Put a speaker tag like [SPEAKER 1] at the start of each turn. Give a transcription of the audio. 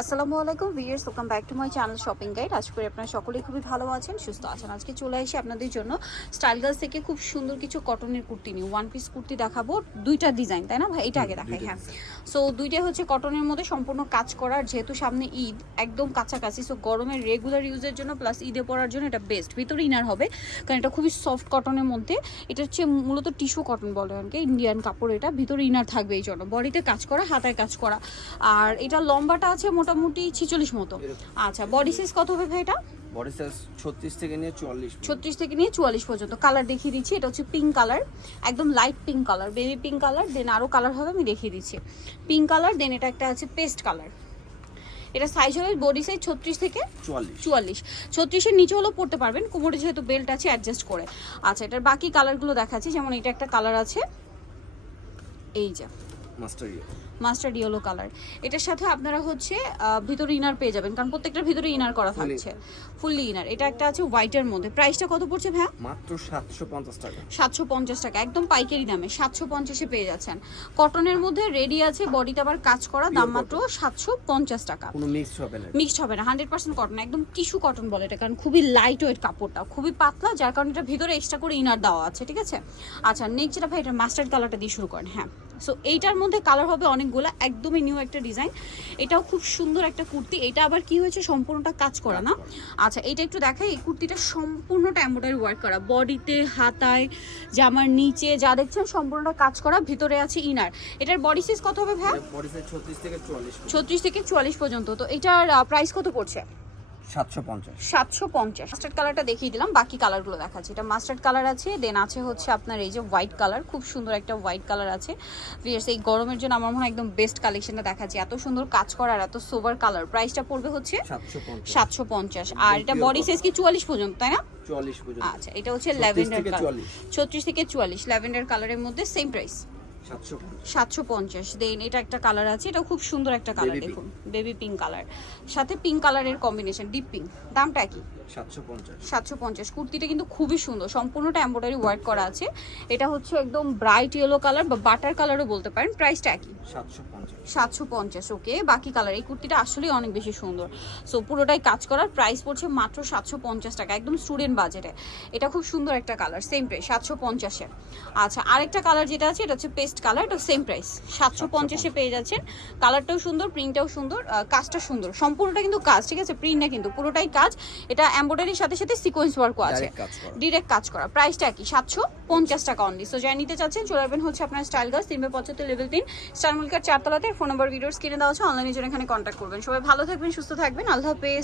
[SPEAKER 1] আসসালামু আলাইকুম viewers welcome back to my channel shopping guide আশা করি আপনারা সকলেই খুবই ভালো আছেন সুস্থ আছেন। আজকে চলে এসে আপনাদের জন্য স্টাইল গার্লস থেকে খুব সুন্দর কিছু কটনের কুর্তি নিয়ে। ওয়ান পিস কুর্তি দেখাবো দুইটা ডিজাইন তাই না ভাই? এটা আগে দেখাই হ্যাঁ। সো দুইটাই হচ্ছে কটনের মধ্যে সম্পূর্ণ কাজ করার যেহেতু সামনে ঈদ একদম কাছাকাছি সো গরমের রেগুলার ইউজের জন্য প্লাস ঈদে পরার জন্য এটা বেস্ট ভিতরে ইনার হবে কারণ এটা খুবই সফট কটনের মধ্যে। এটা হচ্ছে মূলত টিস্যু কটন বলে অনেকে ইন্ডিয়ান কাপড় এটা। ভিতরে ইনার থাকবে এই জন্য। বডিতে কাজ করা হাতায় কাজ করা। আর এটা লম্বাটা আছে মোটামুটি ছিচল্লিশ মতো। আচ্ছা বডি সাইজ কত হবে ভাই এটা?
[SPEAKER 2] বডি সাইজ ছত্রিশ থেকে নিয়ে চুয়াল্লিশ
[SPEAKER 1] ছত্রিশ থেকে নিয়ে চুয়াল্লিশ পর্যন্ত। কালার দেখিয়ে দিচ্ছি এটা হচ্ছে পিঙ্ক কালার একদম light pink colour baby pink colour then আরও কালার হবে আমি দেখিয়ে দিচ্ছি। পিঙ্ক কালার দেন এটা একটা আছে পেস্ট কালার এটা সাইজ হবে বডি সাইজ ছত্রিশ থেকে
[SPEAKER 2] চুয়াল্লিশ।
[SPEAKER 1] ছত্রিশের নিচে হলেও পড়তে পারবেন কোমরে যেহেতু বেল্ট আছে অ্যাডজাস্ট করে। আচ্ছা এটার বাকি কালারগুলো দেখাচ্ছি যেমন এটা একটা কালার আছে এই যে। Mustard yellow. কালার। এটার সাথে আপনারা হচ্ছে ভিতরে ইনার পেয়ে যাবেন কারণ প্রত্যেকটার ভিতরে ইনার করা থাকছে। ফুললি ইনার এটা একটা আছে হোয়াইটের মধ্যে। প্রাইসটা কত পড়ছে ভাইয়া?
[SPEAKER 2] মাত্র সাতশো পঞ্চাশ টাকা।
[SPEAKER 1] সাতশো পঞ্চাশ টাকা একদম পাইকারি দামে। সাতশো পঞ্চাশে পেয়ে যাচ্ছেন। কটনের মধ্যে রেডি আছে বডিতে আবার কাজ করা দাম মাত্র সাতশো পঞ্চাশ টাকা।
[SPEAKER 2] কোনো মিক্স হবে না।
[SPEAKER 1] মিক্সড হবে না হান্ড্রেড পার্সেন্ট কটন একদম টিস্যু কটন বলে এটা কারণ খুবই লাইট ওয়েট কাপড়টা। খুবই পাতলা যার কারণে এটা ভিতরে এক্সট্রা করে ইনার দেওয়া আছে ঠিক আছে? আচ্ছা নেক্সট যেটা ভাই এটা মাস্টার্ড কালারটা দিয়ে শুরু করেন হ্যাঁ। সো এইটার মধ্যে কালার হবে অনেকগুলো একদমই নিউ একটা ডিজাইন এটাও খুব সুন্দর একটা কুর্তি। এটা আবার কি হয়েছে? সম্পূর্ণটা কাজ করা না? আচ্ছা এটা একটু দেখাই এই কুর্তিটা সম্পূর্ণটা এমব্রয়ডারি ওয়ার্ক করা। বডিতে হাতায় জামার নিচে যা দেখছেন সম্পূর্ণটা কাজ করা। ভিতরে আছে ইনার এটার বডি সাইজ কত হবে ভাই
[SPEAKER 2] বডি সাইজ ছত্রিশ থেকে চুয়াল্লিশ
[SPEAKER 1] ছত্রিশ থেকে চুয়াল্লিশ পর্যন্ত। তো এটার প্রাইস কত পড়ছে?
[SPEAKER 2] সাতশো পঞ্চাশ।
[SPEAKER 1] মাস্টার্ড কালারটা দেখিয়ে দিলাম বাকি কালারগুলো দেখাচ্ছি। এটা মাস্টার্ড কালার আছে দেন আছে হচ্ছে আপনার এই যে হোয়াইট কালার খুব সুন্দর একটা হোয়াইট কালার আছে। এই গরমের জন্য আমার মনে হয় একদম বেস্ট কালেকশনটা দেখাচ্ছি। এত সুন্দর কাজ করার এত সোভার কালার প্রাইসটা পড়বে হচ্ছে
[SPEAKER 2] সাতশো পঞ্চাশ।
[SPEAKER 1] সাতশো পঞ্চাশ। আর এটা বডি সাইজ কি চুয়াল্লিশ পর্যন্ত তাই না?
[SPEAKER 2] পর্যন্ত।
[SPEAKER 1] আচ্ছা এটা হচ্ছে ল্যাভেন্ডার কালার
[SPEAKER 2] 44
[SPEAKER 1] ছত্রিশ থেকে চুয়াল্লিশ ল্যাভেন্ডার কালারের মধ্যে সেম প্রাইস
[SPEAKER 2] সাতশো পঞ্চাশ।
[SPEAKER 1] দেন এটা একটা কালার আছে এটা খুব সুন্দর একটা কালার দেখুন। বেবি পিঙ্ক কালার সাথে পিঙ্ক কালারের কম্বিনেশন ডিপ পিঙ্ক দামটা কি
[SPEAKER 2] সাতশো পঞ্চাশ।
[SPEAKER 1] কুর্তিটা কিন্তু খুবই সুন্দর। সম্পূর্ণটা এম্ব্রয়ডারি ওয়ার্ক করা আছে। এটা হচ্ছে একদম ব্রাইট ইয়েলো কালার বা বাটার কালারও বলতে পারেন। প্রাইসটা একই।
[SPEAKER 2] সাতশো পঞ্চাশ।
[SPEAKER 1] ওকে বাকি কালার এই কুর্তিটা আসলেই অনেক বেশি সুন্দর। সো পুরোটাই কাজ করার প্রাইস পড়ছে মাত্র সাতশো পঞ্চাশ টাকা। একদম স্টুডেন্ট বাজেটে এটা খুব সুন্দর একটা কালার সেম প্রাইস সাতশো পঞ্চাশে। আচ্ছা আরেকটা কালার যেটা আছে এটা হচ্ছে পেস্ট কালার এটা সেম প্রাইস সাতশো পঞ্চাশে পেয়ে যাচ্ছেন। কালারটাও সুন্দর প্রিন্টটাও সুন্দর কাজটা সুন্দর। সম্পূর্ণটা কিন্তু কাজ ঠিক আছে? প্রিন্ট না কিন্তু পুরোটাই কাজ। এটা এম্ব্রয়ডারির সাথে সাথে সিকোয়েন্স ওয়ার্কও আছে।
[SPEAKER 2] Direct কাজ করা।
[SPEAKER 1] ডিরেক্ট কাজ করা। প্রাইসটা কি সাতশো পঞ্চাশ টাকা অনলি সো যাই নিতে চাচ্ছেন চলে আসবেন হচ্ছে আপনার স্টাইল গাছ তিনবে পঁচাত্তর লেভেল তিন। স্টার মুলকার চারতলাতে। ফোন নম্বর ভিডিওস কিনে দেওয়া আছে। অনলাইনের জন্য এখানে কন্ট্যাক্ট করবেন। সবাই ভালো থাকবেন সুস্থ থাকবেন। আল্লাহ হাফেজ।